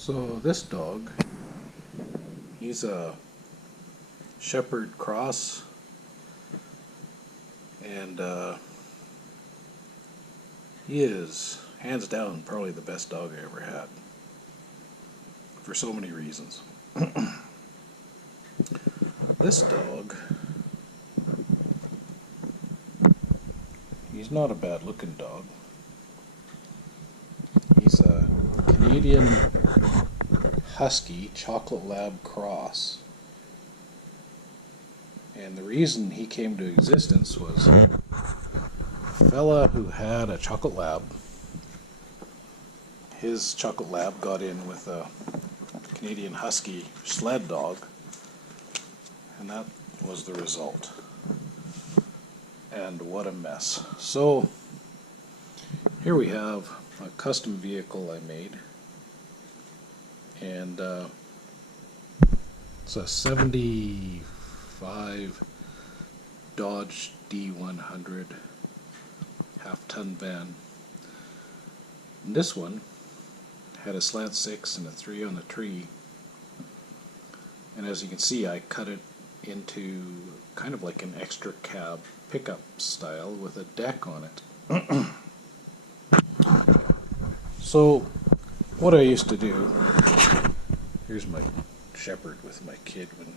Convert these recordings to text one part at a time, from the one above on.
So this dog, he's a shepherd cross, and he is hands down probably the best dog I ever had for so many reasons. This dog, he's not a bad looking dog. He's a Canadian Husky Chocolate Lab cross. And the reason he came to existence was a fella who had a chocolate lab. His chocolate lab got in with a Canadian Husky sled dog, and that was the result. And what a mess. So here we have a custom vehicle I made, and it's a 75 Dodge D100 half-ton van. And this one had a slant 6 and a 3 on the tree, and as you can see I cut it into kind of like an extra cab pickup style with a deck on it. So what I used to do, here's my shepherd with my kid when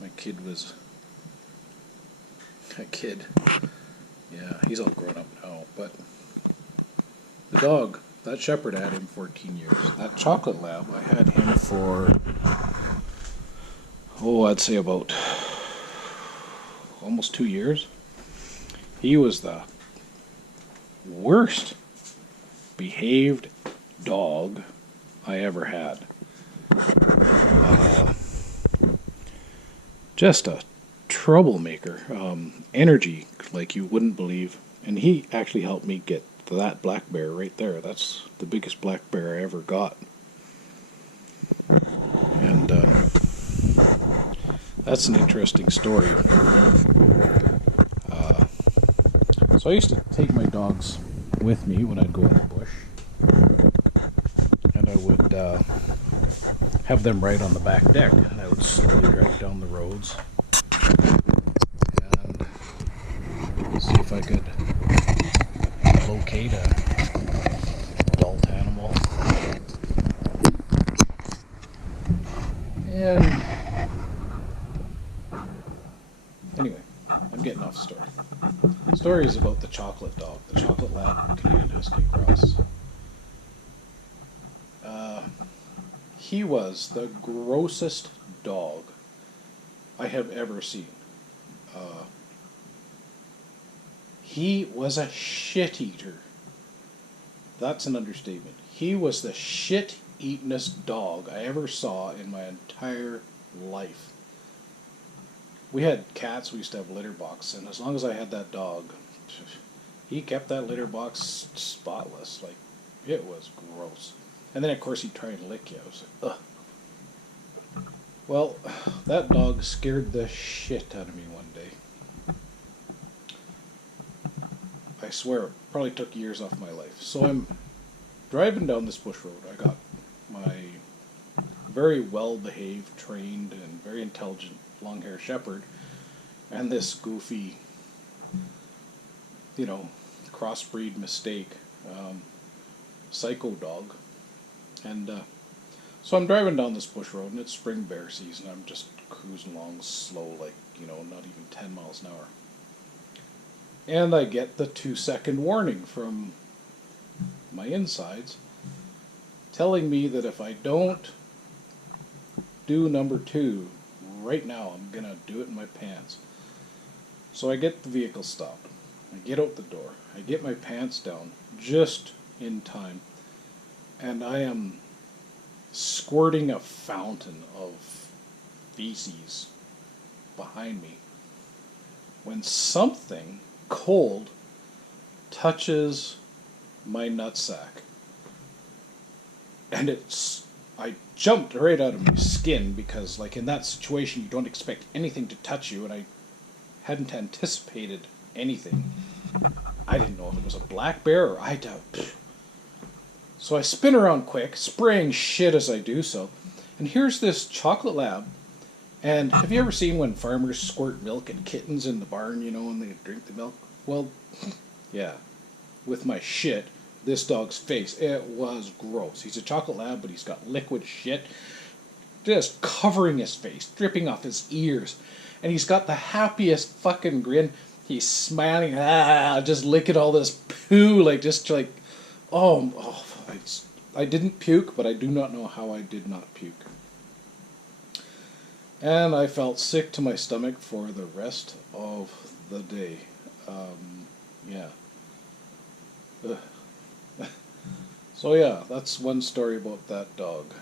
my kid was a kid. Yeah, he's all grown up now, but the dog, that shepherd, I had him 14 years. That chocolate lab, I had him for, I'd say about almost 2 years. He was the worst behaved dog I ever had. Just a troublemaker. Energy like you wouldn't believe. And he actually helped me get that black bear right there. That's the biggest black bear I ever got. And that's an interesting story. So I used to take my dogs with me when I'd go in the bush, and I would have them right on the back deck, and I would slowly drive down the roads and see if I could locate a adult animal. And anyway, I'm getting off the story. The story is about the chocolate dog, the chocolate lab Canadian Husky cross. He was the grossest dog I have ever seen. He was a shit eater. That's an understatement. He was the shit-eatingest dog I ever saw in my entire life. We had cats, we used to have a litter box, and as long as I had that dog, he kept that litter box spotless. Like, it was gross. And then, of course, he'd try and lick you. I was like, ugh. Well, that dog scared the shit out of me one day. I swear, it probably took years off my life. So I'm driving down this bush road. I got my very well-behaved, trained, and very intelligent long-haired shepherd, and this goofy, crossbreed mistake, psycho dog. And so I'm driving down this bush road, and it's spring bear season. I'm just cruising along slow, like, not even 10 miles an hour. And I get the 2-second warning from my insides telling me that if I don't do number 2 right now, I'm going to do it in my pants. So I get the vehicle stopped. I get out the door. I get my pants down just in time. And I am squirting a fountain of feces behind me when something cold touches my nutsack. And I jumped right out of my skin because, like, in that situation, you don't expect anything to touch you, and I hadn't anticipated anything. I didn't know if it was a black bear or I doubt. So I spin around quick, spraying shit as I do so. And here's this chocolate lab. And have you ever seen when farmers squirt milk at kittens in the barn, you know, and they drink the milk? Well, yeah. With my shit, this dog's face, it was gross. He's a chocolate lab, but he's got liquid shit just covering his face, dripping off his ears. And he's got the happiest fucking grin. He's smiling, just licking all this poo, oh, I didn't puke, but I do not know how I did not puke. And I felt sick to my stomach for the rest of the day. Yeah. So yeah, that's one story about that dog.